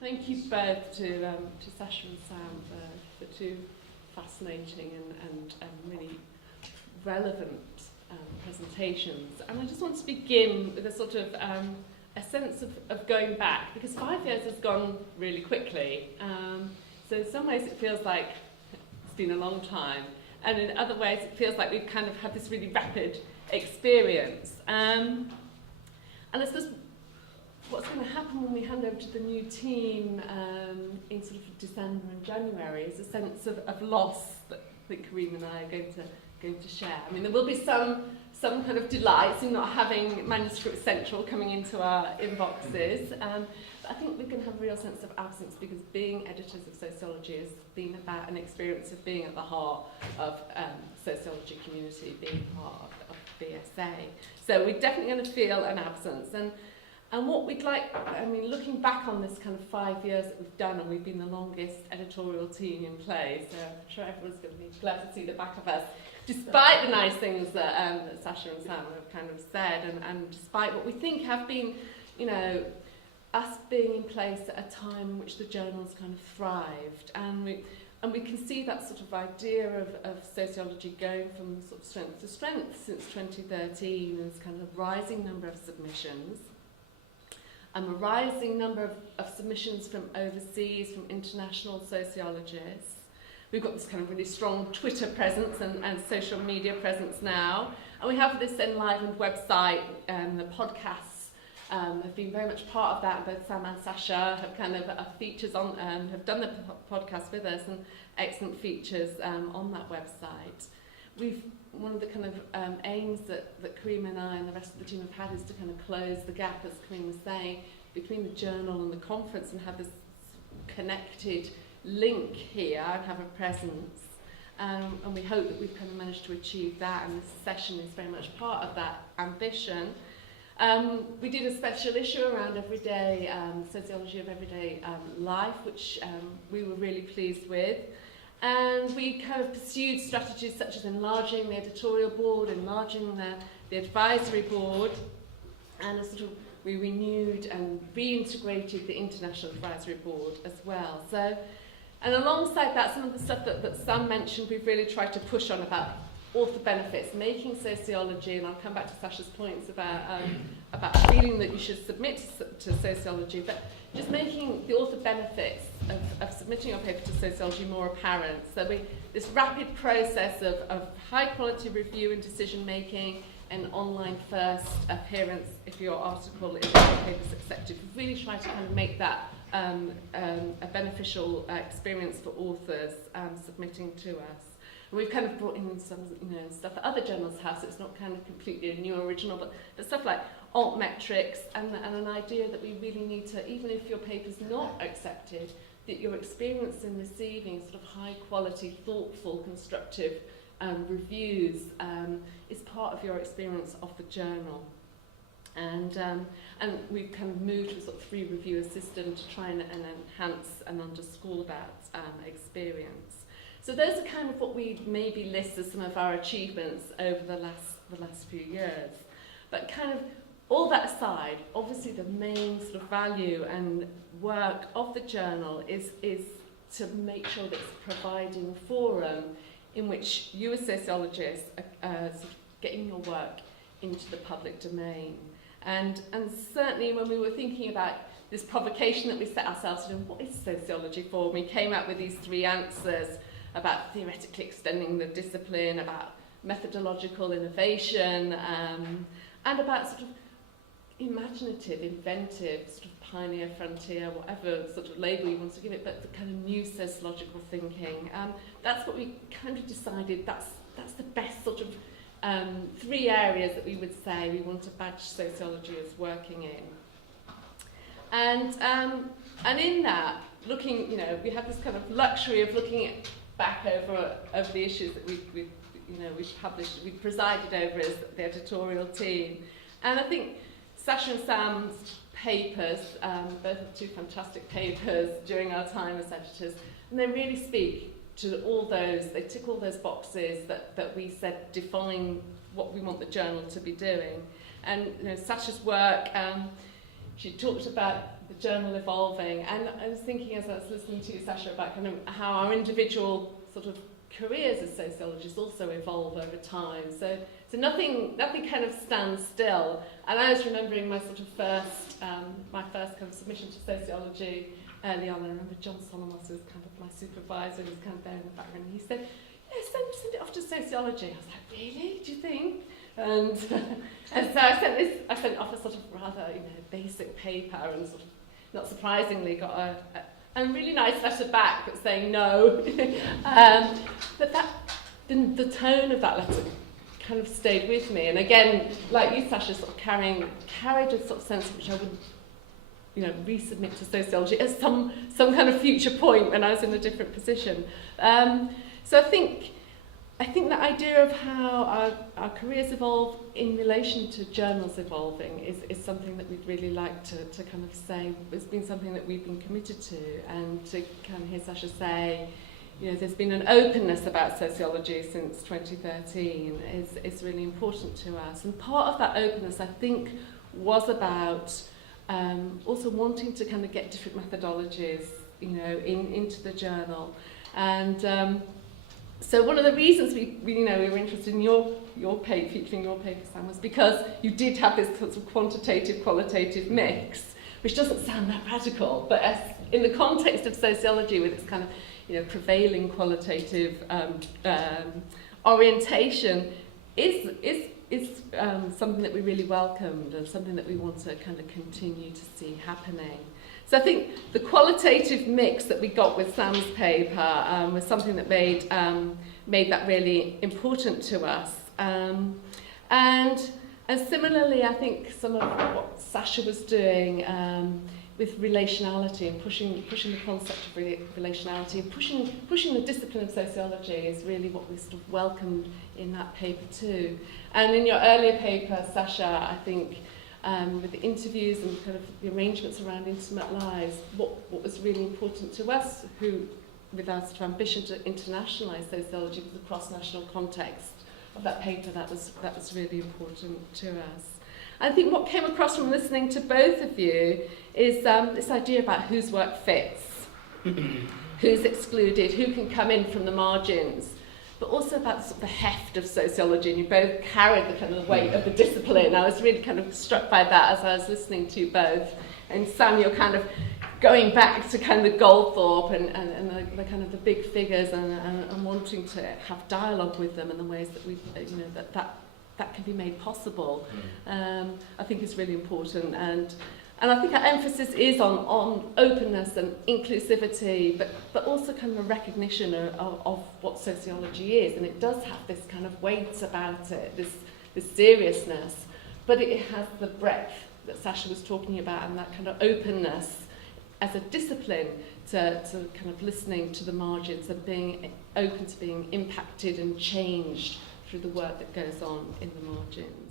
Thank you both to Sasha and Sam for two fascinating and really relevant presentations. And I just want to begin with a sort of a sense of going back, because 5 years has gone really quickly. So in some ways it feels like it's been a long time, and in other ways it feels like we've kind of had this really rapid experience. And I suppose what's going to happen when we hand over to the new team in sort of December and January is a sense of loss that Kareem and I are going to share. I mean, there will be some kind of delights in not having Manuscript Central coming into our inboxes, but I think we can have a real sense of absence, because being editors of sociology has been about an experience of being at the heart of sociology community, being part of BSA. So we're definitely going to feel an absence. And what we'd like, I mean, looking back on this kind of 5 years that we've done, and we've been the longest editorial team in place, so I'm sure everyone's going to be glad to see the back of us, despite the nice things that Sasha and Sam have kind of said, and despite what we think have been, you know, us being in place at a time in which the journal's kind of thrived, and we can see that sort of idea of sociology going from sort of strength to strength since 2013. There's kind of a rising number of submissions. A rising number of submissions from overseas, from international sociologists. We've got this kind of really strong Twitter presence and social media presence now. And we have this enlivened website, the podcasts have been very much part of that. Both Sam and Sasha have kind of features on, have done the podcast with us, and excellent features on that website. One of the kind of aims that Kareem and I and the rest of the team have had is to kind of close the gap, as Kareem was saying, between the journal and the conference, and have this connected link here and have a presence. And we hope that we've kind of managed to achieve that, and this session is very much part of that ambition. We did a special issue around everyday sociology of everyday life, which we were really pleased with. And we kind of pursued strategies such as enlarging the editorial board, enlarging the advisory board, and we renewed and reintegrated the international advisory board as well. So, and alongside that, some of the stuff that Sam mentioned, we've really tried to push on about author benefits, making sociology, and I'll come back to Sasha's points about feeling that you should submit to sociology, but just making the author benefits of submitting your paper to sociology more apparent. So this rapid process of high quality review and decision making, and online first appearance if your article in the paper is accepted. We really try to kind of make that a beneficial experience for authors submitting to us. And we've kind of brought in some stuff that other journals have, so it's not kind of completely a new original, but stuff like alt metrics and an idea that we really need to, even if your paper's not accepted, that your experience in receiving sort of high quality, thoughtful, constructive reviews is part of your experience of the journal. And we've kind of moved to a sort of free reviewer system to try and enhance and underscore that experience. So those are kind of what we maybe list as some of our achievements over the last few years. But kind of all that aside, obviously the main sort of value and work of the journal is to make sure that it's providing a forum in which you as sociologists are sort of getting your work into the public domain. And certainly when we were thinking about this provocation that we set ourselves to do, what is sociology for? We came up with these 3 answers about theoretically extending the discipline, about methodological innovation, and about sort of imaginative, inventive, sort of pioneer, frontier, whatever sort of label you want to give it, but the kind of new sociological thinking. That's what we kind of decided, that's the best sort of 3 areas that we would say we want to badge sociology as working in. And in that, looking, we have this kind of luxury of looking back over the issues that we've published, we've presided over as the editorial team. And I think Sasha and Sam's papers, both of 2 fantastic papers during our time as editors, and they really speak to all those, they tick all those boxes that we said define what we want the journal to be doing. And Sasha's work, she talked about the journal evolving, and I was thinking as I was listening to you, Sasha, about kind of how our individual sort of careers as sociologists also evolve over time. So nothing kind of stands still. And I was remembering my sort of my first kind of submission to sociology early on. I remember John Solomos was kind of my supervisor, he was kind of there in the background, and he said, yeah, send it off to sociology. I was like, really? Do you think? And so I sent off a sort of rather, basic paper, and sort of, not surprisingly, got a really nice letter back saying no. But the tone of that letter kind of stayed with me. And again, like you, Sasha, sort of carried a sort of sense which I would, resubmit to sociology at some kind of future point when I was in a different position. So I think the idea of how our careers evolve in relation to journals evolving is something that we'd really like to kind of say. It's been something that we've been committed to, and to kind of hear Sasha say, there's been an openness about sociology since 2013 is really important to us. And part of that openness, I think, was about also wanting to kind of get different methodologies, into the journal. And so one of the reasons we were interested in your paper, featuring your paper, Sam, was because you did have this sort of quantitative-qualitative mix, which doesn't sound that radical, but as in the context of sociology, with its kind of prevailing qualitative orientation, is something that we really welcomed and something that we want to kind of continue to see happening. So I think the qualitative mix that we got with Sam's paper was something that made that really important to us. And similarly, I think some of what Sasha was doing with relationality and pushing the concept of relationality and pushing the discipline of sociology is really what we sort of welcomed in that paper too. And in your earlier paper, Sasha, I think, with the interviews and kind of the arrangements around intimate lives, what was really important to us, with our sort of ambition to internationalise sociology with the cross-national context of that paper, that was really important to us. I think what came across from listening to both of you is this idea about whose work fits, who's excluded, who can come in from the margins, but also about sort of the heft of sociology, and you both carried the kind of weight of the discipline. I was really kind of struck by that as I was listening to you both. And Sam, you're kind of going back to kind of Goldthorpe and the kind of the big figures and wanting to have dialogue with them in the ways that we, that can be made possible. I think is really important. And I think our emphasis is on openness and inclusivity, but also kind of a recognition of what sociology is. And it does have this kind of weight about it, this seriousness, but it has the breadth that Sasha was talking about, and that kind of openness as a discipline to kind of listening to the margins and being open to being impacted and changed through the work that goes on in the margins.